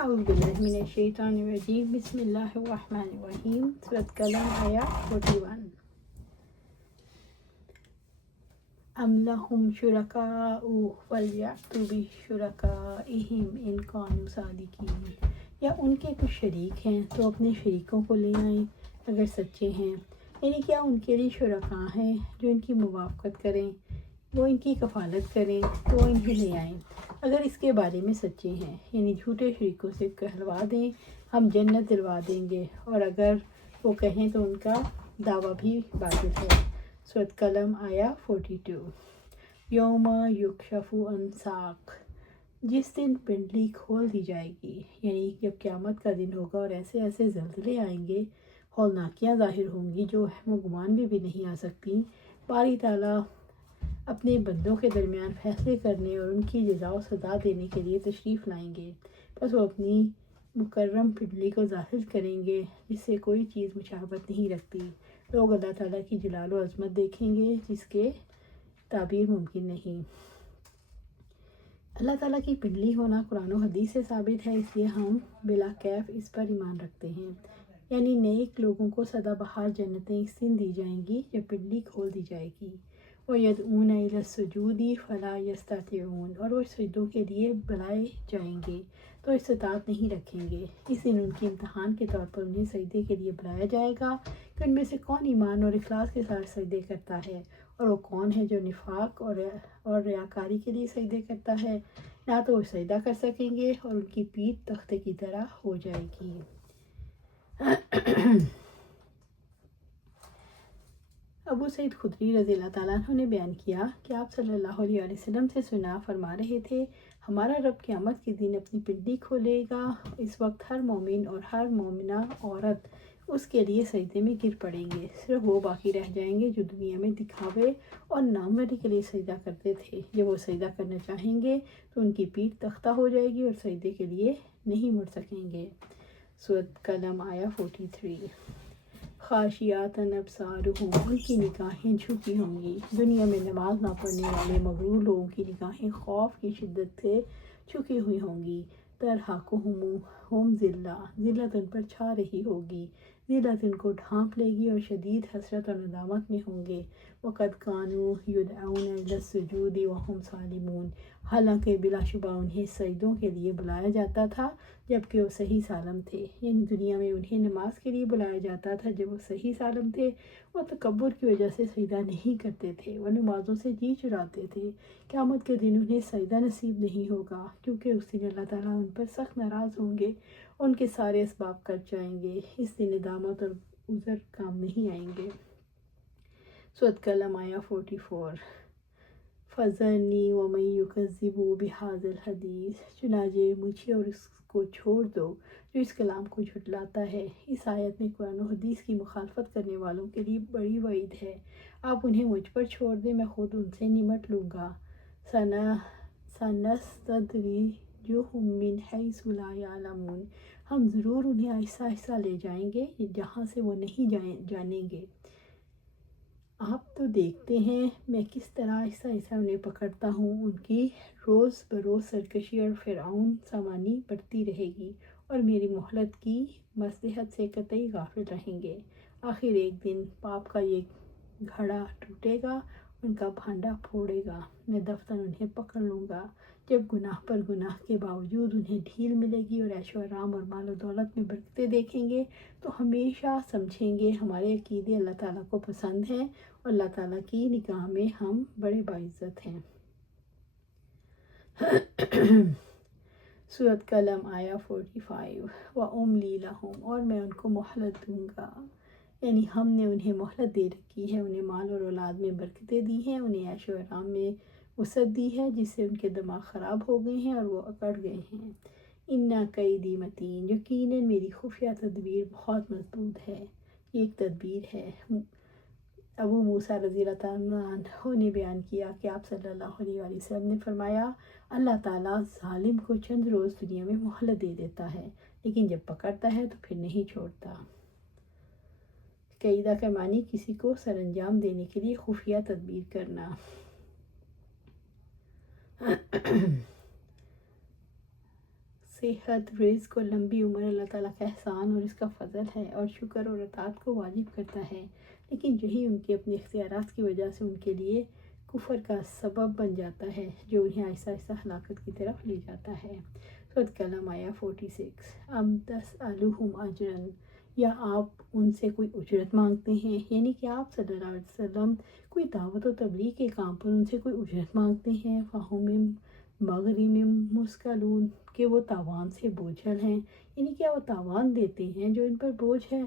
اعوذ باللہ من الشیطان الرجیم بسم اللہ الرحمن الرحیم سورۃ قلم آیت 41 ام لہم شرکاء فلیأتوا بشرکائہم ان کانوا صادقین، یا ان کے کچھ شریک ہیں تو اپنے شریکوں کو لے آئیں اگر سچے ہیں، یعنی کیا ان کے لیے شرکاء ہیں جو ان کی موافقت کریں، وہ ان کی کفالت کریں تو انہیں لے آئیں اگر اس کے بارے میں سچے ہیں، یعنی جھوٹے شریکوں سے کہلوا دیں ہم جنت دلوا دیں گے، اور اگر وہ کہیں تو ان کا دعویٰ بھی باطل ہے۔ سورۃ قلم آیا 42 یوم یکشف عن ساق، جس دن پنڈلی کھول دی جائے گی، یعنی جب قیامت کا دن ہوگا اور ایسے ایسے زلزلے آئیں گے، ہولناکیاں ظاہر ہوں گی جو وہم و گمان میں بھی نہیں آ سکتی۔ باری تعالیٰ اپنے بندوں کے درمیان فیصلے کرنے اور ان کی جزا و سزا دینے کے لیے تشریف لائیں گے، بس وہ اپنی مکرم پنڈلی کو ظاہر کریں گے جس سے کوئی چیز مشابہت نہیں رکھتی۔ لوگ اللہ تعالیٰ کی جلال و عظمت دیکھیں گے جس کے تعبیر ممکن نہیں۔ اللہ تعالیٰ کی پنڈلی ہونا قرآن و حدیث سے ثابت ہے، اس لیے ہم بلا کیف اس پر ایمان رکھتے ہیں، یعنی نیک لوگوں کو سدا بہار جنتیں اس دن دی جائیں گی جب پنڈلی کھول دی جائے گی۔ وَيَدْعُونَ إِلَى السُّجُودِ فَلَا يَسْتَطِيعُونَ، اور وہ سجدوں کے لیے بلائے جائیں گے تو استطاعت نہیں رکھیں گے۔ اس دن ان کے امتحان کے طور پر انہیں سجدے کے لیے بلایا جائے گا کہ ان میں سے کون ایمان اور اخلاص کے ساتھ سجدے کرتا ہے، اور وہ کون ہے جو نفاق اور ریاکاری کے لیے سجدے کرتا ہے، نہ تو وہ سجدہ کر سکیں گے اور ان کی پیٹھ تختے کی طرح ہو جائے گی۔ ابو سعید خدری رضی اللہ تعالیٰ عنہ نے بیان کیا کہ آپ صلی اللہ علیہ وسلم سے سنا فرما رہے تھے، ہمارا رب قیامت کے دن اپنی پنڈلی کھولے گا، اس وقت ہر مومن اور ہر مومنہ عورت اس کے لیے سجدے میں گر پڑیں گے، صرف وہ باقی رہ جائیں گے جو دنیا میں دکھاوے اور ناموری کے لیے سجدہ کرتے تھے۔ جب وہ سجدہ کرنا چاہیں گے تو ان کی پیٹھ تختہ ہو جائے گی اور سجدے کے لیے نہیں مڑ سکیں گے۔ سورۃ قلم آیا 43 خاشعات ابصارہم، ان کی نگاہیں جھکی ہوں گی۔ دنیا میں نماز نہ پڑھنے والے مغرور لوگوں کی نگاہیں خوف کی شدت سے جھکی ہوئی ہوں گی۔ ترہقہم ذلہ، ذلت ان پر چھا رہی ہوگی، ذلت ان کو ڈھانپ لے گی اور شدید حسرت اور ندامت میں ہوں گے۔ وقد کانوا یدعون الی السجود وهم سالمون، حالانکہ بلا شبہ انہیں سجدوں کے لیے بلایا جاتا تھا جبکہ وہ صحیح سالم تھے، یعنی دنیا میں انہیں نماز کے لیے بلایا جاتا تھا جب وہ صحیح سالم تھے۔ وہ تکبر کی وجہ سے سجدہ نہیں کرتے تھے، وہ نمازوں سے جی چراتے تھے۔ قیامت کے دن انہیں سجدہ نصیب نہیں ہوگا کیونکہ اس دن اللہ تعالیٰ ان پر سخت ناراض ہوں گے، ان کے سارے اسباب کٹ جائیں گے، اس دن ندامت اور عذر کام نہیں آئیں گے۔ سورۃ قلم آیا 44 فَذَرْنِي وَمَن يُكَذِّبُ بِهَذَا الْحَدِيثِ، چنانچہ مجھے اور اس کو چھوڑ دو جو اس کلام کو جھٹلاتا ہے۔ اس آیت میں قرآن و حدیث کی مخالفت کرنے والوں کے لیے بڑی وعید ہے۔ آپ انہیں مجھ پر چھوڑ دیں، میں خود ان سے نمٹ لوں گا۔ سَنَسْتَدْرِجُهُم مِّنْ حَيْثُ لَا يَعْلَمُونَ، ہم ضرور انہیں آہستہ آہستہ لے جائیں گے جہاں سے وہ نہیں جانیں گے۔ آپ تو دیکھتے ہیں میں کس طرح آہستہ آہستہ انہیں پکڑتا ہوں۔ ان کی روز بروز سرکشی اور فرعون سامانی بڑھتی رہے گی اور میری مہلت کی مصلحت سے قطعی غافل رہیں گے۔ آخر ایک دن پاپ کا یہ گھڑا ٹوٹے گا، ان کا بھانڈا پھوڑے گا، میں دفتن انہیں پکڑ لوں گا۔ جب گناہ پر گناہ کے باوجود انہیں ڈھیل ملے گی اور عیش و آرام اور مال و دولت میں برکتیں دیکھیں گے تو ہمیشہ سمجھیں گے ہمارے عقیدے اللہ تعالیٰ کو پسند ہیں اور اللہ تعالیٰ کی نگاہ میں ہم بڑے باعزت ہیں۔ سورۃ قلم آیا 45 وَأُمْلِي لَهُمْ، اور میں ان کو مہلت دوں گا، یعنی ہم نے انہیں مہلت دے رکھی ہے، انہیں مال اور اولاد میں برکتیں دی ہیں، انہیں عیش و آرام میں وسعت دی ہے جس سے ان کے دماغ خراب ہو گئے ہیں اور وہ اکڑ گئے ہیں۔ اِنَّ کَیدِی مَتِین، یقیناً میری خفیہ تدبیر بہت مضبوط ہے۔ یہ ایک تدبیر ہے۔ ابو موسیٰ رضی اللہ تعالیٰ عنہ نے بیان کیا کہ آپ صلی اللہ علیہ وسلم نے فرمایا، اللہ تعالیٰ ظالم کو چند روز دنیا میں مہلت دے دیتا ہے لیکن جب پکڑتا ہے تو پھر نہیں چھوڑتا۔ قیدہ کا معنی کسی کو سر انجام دینے کے لیے خفیہ تدبیر کرنا۔ صحت، رزق اور لمبی عمر اللہ تعالیٰ کا احسان اور اس کا فضل ہے، اور شکر اور اطاعت کو واجب کرتا ہے، لیکن یہی ان کے اپنے اختیارات کی وجہ سے ان کے لیے کفر کا سبب بن جاتا ہے، جو انہیں آہستہ آہستہ ہلاکت کی طرف لے جاتا ہے۔ سورۃ قلم آیہ 46۔ ام تسألہم اجرا، یا آپ ان سے کوئی اجرت مانگتے ہیں، یعنی کہ آپ صلی اللہ علیہ وسلم کوئی دعوت و تبلیغ کے کام پر ان سے کوئی اجرت مانگتے ہیں، فہم مغرم مسکلون، کہ وہ تاوان سے بوجھل ہیں، یعنی کیا وہ تاوان دیتے ہیں جو ان پر بوجھ ہے۔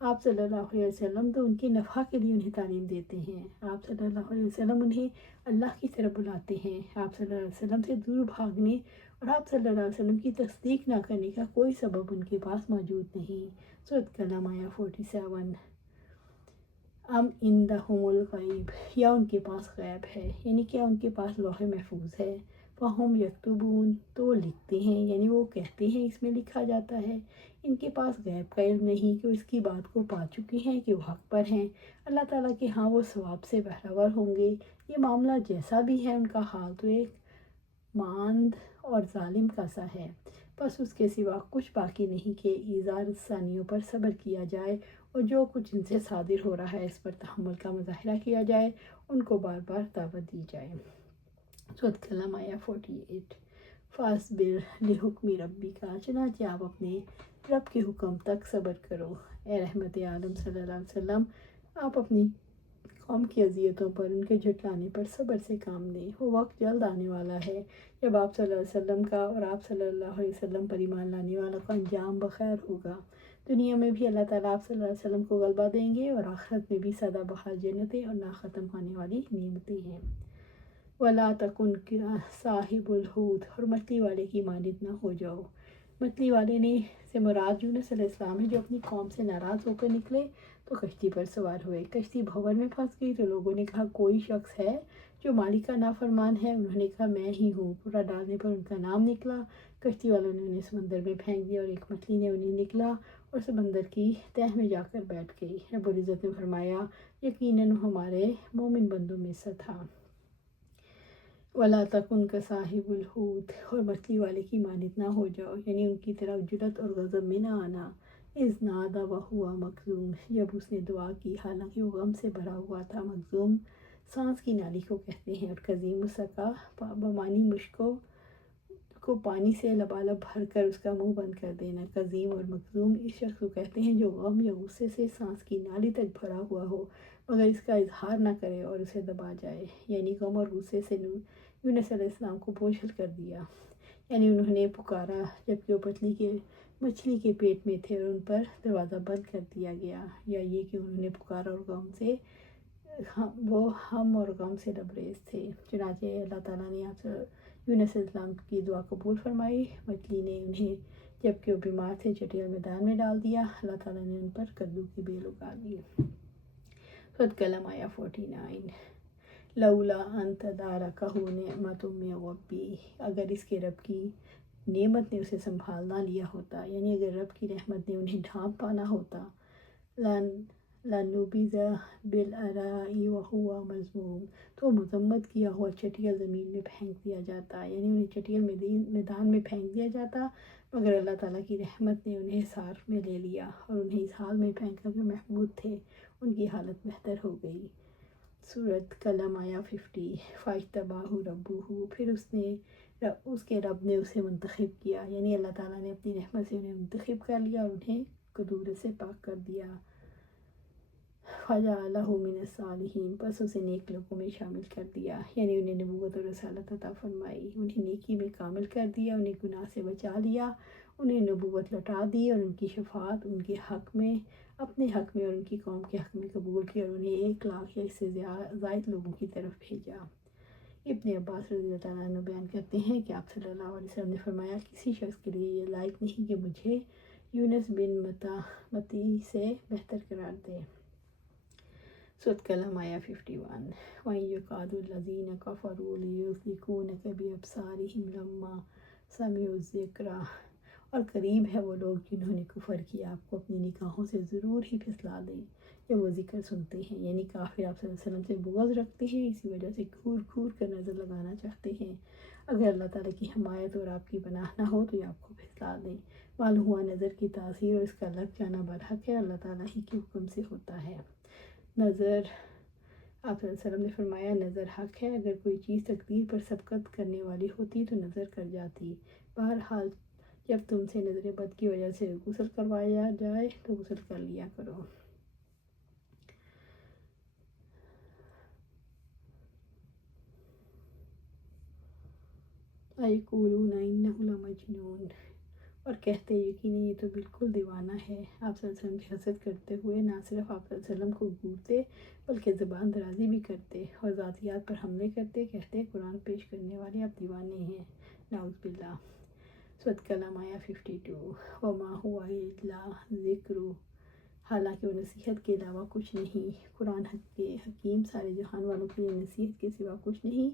آپ صلی اللہ علیہ وسلم تو ان کے نفع کے لیے انہیں تعلیم دیتے ہیں، آپ صلی اللہ علیہ وسلم انہیں اللہ کی طرف بلاتے ہیں، آپ صلی اللہ علیہ وسلم سے دور بھاگنے اور آپ صلی اللہ علیہ وسلم کی تصدیق نہ کرنے کا کوئی سبب ان کے پاس موجود نہیں۔ سورۃ قلم آیہ 47۔ ام عندہم الغیب، یا ان کے پاس غیب ہے، یعنی کیا ان کے پاس لوح محفوظ ہے، فہم یکتبون، تو وہ لکھتے ہیں، یعنی وہ کہتے ہیں اس میں لکھا جاتا ہے۔ ان کے پاس غیب کا علم نہیں کہ وہ اس کی بات کو پا چکے ہیں کہ وہ حق پر ہیں، اللہ تعالیٰ کے ہاں وہ ثواب سے بہرور ہوں گے۔ یہ معاملہ جیسا بھی ہے، ان کا حال تو ایک ماند اور ظالم کا سا ہے، بس اس کے سوا کچھ باقی نہیں کہ ایذا رسانیوں پر صبر کیا جائے، اور جو کچھ ان سے صادر ہو رہا ہے اس پر تحمل کا مظاہرہ کیا جائے، ان کو بار بار دعوت دی جائے۔ سورۃ قلم آیہ 48۔ فاصبر لحکم ربک، چنانچہ آپ اپنے رب کے حکم تک صبر کرو۔ اے رحمت عالم صلی اللہ علیہ وسلم، آپ اپنی قوم کی اذیتوں پر، ان کے جھٹلانے پر صبر سے کام لیں، وہ وقت جلد آنے والا ہے جب آپ صلی اللہ علیہ وسلم کا اور آپ صلی اللہ علیہ وسلم پر ایمان لانے والوں کا انجام بخیر ہوگا۔ دنیا میں بھی اللہ تعالیٰ آپ صلی اللہ علیہ وسلم کو غلبہ دیں گے، اور آخرت میں بھی سدا بہار جنتیں اور نہ ختم ہونے والی نعمتیں ہیں۔ وَلَا تَكُنْ صاحب الحوت، اور مچھلی والے کی مانند نہ ہو جاؤ۔ مچھلی والے نے سے مراد یونس علیہ السلام ہے، جو اپنی قوم سے ناراض ہو کر نکلے تو کشتی پر سوار ہوئے، کشتی بھنور میں پھنس گئی تو لوگوں نے کہا کوئی شخص ہے جو مالک کا نافرمان ہے، انہوں نے کہا میں ہی ہوں، پورا ڈالنے پر ان کا نام نکلا، کشتی والوں نے انہیں سمندر میں پھینک دیا، اور ایک مچھلی نے انہیں نکلا اور سمندر کی تہہ میں جا کر بیٹھ گئی۔ رب العزت نے فرمایا یقیناً ہمارے مومن بندوں میں سے تھا۔ وَلَا تَكُنْ كَصَاحِبِ الْحُوتِ، اور مچھلی والے کی مانند نہ ہو جاؤ، یعنی ان کی طرح جرات اور غضب میں نہ آنا۔ اِذْ نَادَىٰ وَهُوَ مَكْظُومٌ، جب اس نے دعا کی حالانکہ وہ غم سے بھرا ہوا تھا۔ مکظوم سانس کی نالی کو کہتے ہیں، اور کظیم السقا بمانی مشکوں کو پانی سے لبالب بھر کر اس کا منہ بند کر دینا۔ کظیم اور مکظوم اس شخص کو کہتے ہیں جو غم یا غصے سے سانس کی نالی تک بھرا ہوا ہو مگر اس کا اظہار نہ کرے اور اسے دبا جائے، یعنی غم اور غصے سے یونس علیہ السلام کو بوجھل کر دیا، یعنی انہوں نے پکارا جبکہ وہ مچھلی کے پیٹ میں تھے اور ان پر دروازہ بند کر دیا گیا، یا یہ کہ انہوں نے پکارا اور وہ ہم اور غم سے لبریز تھے۔ چنانچہ اللہ تعالیٰ نے آپ یونس علیہ السلام کی دعا قبول فرمائی، مچھلی نے انہیں جبکہ وہ بیمار تھے چٹیل میدان میں ڈال دیا، اللہ تعالیٰ نے ان پر کدو کی بیل اگا دی۔ سورۃ قلم آیہ 49۔ لولا ان تدارکہ نعمت من ربی، اگر اس کے رب کی نعمت نے اسے سنبھال نہ لیا ہوتا، یعنی اگر رب کی رحمت نے انہیں ڈھانپ پانا ہوتا، لَنُبِذَ بِالْعَرَاءِ وَهُوَ مَذْمُومٌ، تو مذمت کیا ہوا چٹیل زمین میں پھینک دیا جاتا، یعنی انہیں چٹیل میدان میں پھینک دیا جاتا، مگر اللہ تعالیٰ کی رحمت نے انہیں سار میں لے لیا اور انہیں اس حال میں پھینکا کہ محمود تھے، ان کی حالت بہتر ہو گئی۔ سورۃ قلم آیہ 50۔ فَاجْتَبَاهُ رَبُّهُ، پھر اس کے رب نے اسے منتخب کیا، یعنی اللہ تعالیٰ نے اپنی رحمت سے انہیں منتخب کر لیا اور انہیں قدورت سے پاک کر دیا۔ فَجَعَلَهُ مِنَ الصَّالِحِينَ، پس اسے نیک لوگوں میں شامل کر دیا، یعنی انہیں نبوت اور رسالت عطا فرمائی، انہیں نیکی میں کامل کر دیا، انہیں گناہ سے بچا لیا، انہیں نبوت لوٹا دی اور ان کی شفاعت ان کے حق میں، اپنے حق میں اور ان کی قوم کے حق میں قبول کی، اور انہیں 1,00,000 یا اس سے زائد لوگوں کی طرف بھیجا۔ ابن عباس رضی اللہ تعالیٰ عنہ بیان کرتے ہیں کہ آپ صلی اللہ علیہ وسلم نے فرمایا کسی شخص کے لیے یہ لائق نہیں کہ مجھے یونس بن متی سے بہتر قرار دے۔ سورۃ قلم آیہ 51۔ وَإِن يَكَادُ الَّذِينَ كَفَرُوا لِيُزْلِقُونَكَ بِأَبْصَارِهِمْ لَمَّا سَمِعُوا الذِّكْرَ، اور قریب ہے وہ لوگ جنہوں نے کفر کیا آپ کو اپنی نگاہوں سے ضرور ہی پھسلا دیں جب وہ ذکر سنتے ہیں، یعنی کافر آپ صلی اللہ علیہ وسلم سے بغض رکھتے ہیں، اسی وجہ سے گھور گھور کر نظر لگانا چاہتے ہیں۔ اگر اللہ تعالیٰ کی حمایت اور آپ کی پناہ نہ ہو تو یہ آپ کو پھسلا دیں۔ معلوم ہوا نظر کی تاثیر اور اس کا لگ جانا برحق ہے، اللہ تعالیٰ ہی کے حکم سے ہوتا ہے۔ نظر، آپ صلی اللہ علیہ وسلم نے فرمایا نظر حق ہے، اگر کوئی چیز تقدیر پر سبقت کرنے والی ہوتی تو نظر کر جاتی۔ بہرحال جب تم سے نظر بد کی وجہ سے غسل کروایا جائے تو غسل کر لیا کرو۔ ایقولون انہ لمجنون، اور کہتے یقیناً یہ تو بالکل دیوانہ ہے۔ آپ صلی اللہ علیہ وسلم کی حسد کرتے ہوئے نہ صرف آپ صلی اللہ علیہ وسلم کو گھورتے بلکہ زبان درازی بھی کرتے اور ذاتیات پر حملے کرتے، کہتے قرآن پیش کرنے والے اب دیوانے ہیں، نعوذ باللہ۔ سورۃ قلم آیا 52۔ وما ہوا الا ذکر، حالانکہ وہ نصیحت کے علاوہ کچھ نہیں۔ قرآن حکیم سارے جہان والوں کے لیے نصیحت کے سوا کچھ نہیں۔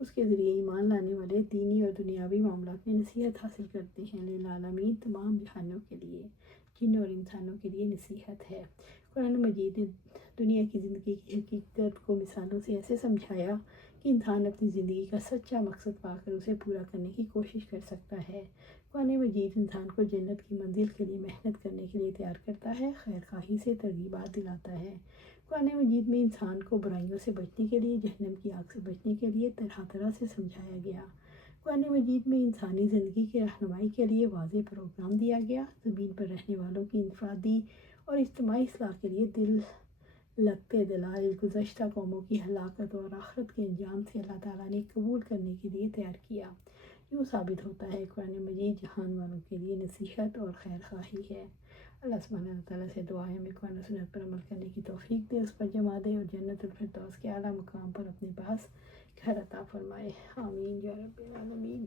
اس کے ذریعے ایمان لانے والے دینی اور دنیاوی معاملات میں نصیحت حاصل کرتے ہیں۔ للعالمین، تمام جہانوں کے لیے، جن اور انسانوں کے لیے نصیحت ہے۔ قرآن مجید نے دنیا کی زندگی کی حقیقت کو مثالوں سے ایسے سمجھایا کہ انسان اپنی زندگی کا سچا مقصد پا کر اسے پورا کرنے کی کوشش کر سکتا ہے۔ قرآن مجید انسان کو جنت کی منزل کے لیے محنت کرنے کے لیے تیار کرتا ہے، خیر خواہی سے ترغیبات دلاتا ہے۔ قرآن مجید میں انسان کو برائیوں سے بچنے کے لیے، جہنم کی آگ سے بچنے کے لیے طرح طرح سے سمجھایا گیا۔ قرآن مجید میں انسانی زندگی کی رہنمائی کے لیے واضح پروگرام دیا گیا۔ زمین پر رہنے والوں کی انفرادی اور اجتماعی اصلاح کے لیے دل لگتے دلائل گزشتہ قوموں کی ہلاکت اور آخرت کے انجام سے اللہ تعالیٰ نے قبول کرنے کے لیے تیار کیا۔ یوں ثابت ہوتا ہے قرآن مجید جہان والوں کے لیے نصیحت اور خیر خواہی ہے۔ اللہ سبحانہ تعالیٰ سے دعا ہے ہمیں قرآن و سنت پر عمل کرنے کی توفیق دے، اس پر جما دے اور جنت الفردوس کے اعلیٰ مقام پر اپنے پاس گھر عطا فرمائے۔ آمین یا رب العالمین۔